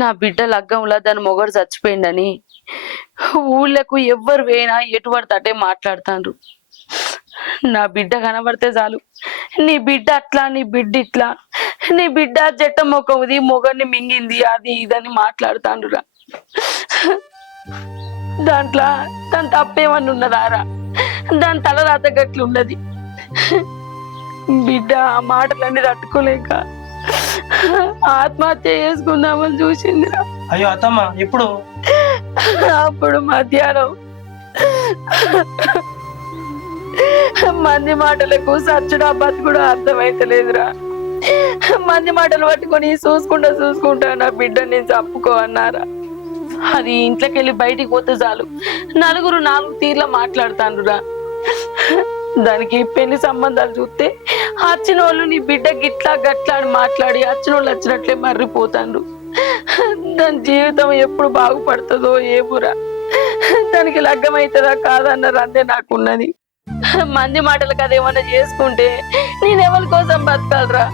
నా బిడ్డ లగ్గంలో దాని మొగడు చచ్చిపోయిందని ఊళ్ళకు ఎవ్వరు వేయినా ఎటు పడితే అటే మాట్లాడుతాండ్రు. నా బిడ్డ కనబడితే చాలు, నీ బిడ్డ అట్లా, నీ బిడ్డ ఇట్లా, నీ బిడ్డ జట్ట మొక్కది మొగడిని మింగింది, అది ఇదని మాట్లాడుతాండ్రురా. దాంట్లో దాని తప్పేమన్నా ఉన్నదారా? దాని తల రాత గట్లున్నది. బిడ్డ ఆ మాటలన్నీ తట్టుకోలేక ఆత్మహత్య చేసుకుందామని చూసిందిరా. అయ్యో అత్తమ్మ, ఎప్పుడు? అప్పుడు మధ్యాహ్నం. మంది మాటలకు సచ్చుడా బతుకుడా అర్థమైతలేదురా. మంది మాటలు పట్టుకొని చూసుకుంటా నా బిడ్డని నేను చంపుకో అన్నారా. అది ఇంట్లోకి వెళ్ళి బయటికి పోతే చాలు నలుగురు నాలుగు తీర్ల మాట్లాడుతాండ్రురా. దానికి పెళ్లి సంబంధాలు చూస్తే వచ్చిన వాళ్ళు నీ బిడ్డ గిట్లా గట్లా అని మాట్లాడి వచ్చిన వాళ్ళు వచ్చినట్లే మర్రిపోతాండ్రు. దాని జీవితం ఎప్పుడు బాగుపడుతుందో ఏమురా. దానికి లగ్గమవుతుందా కాదన్నారు అంతే నాకున్నది. మంది మాటలకు అదేమన్నా చేసుకుంటే నేనెవరి కోసం బతకాలరా?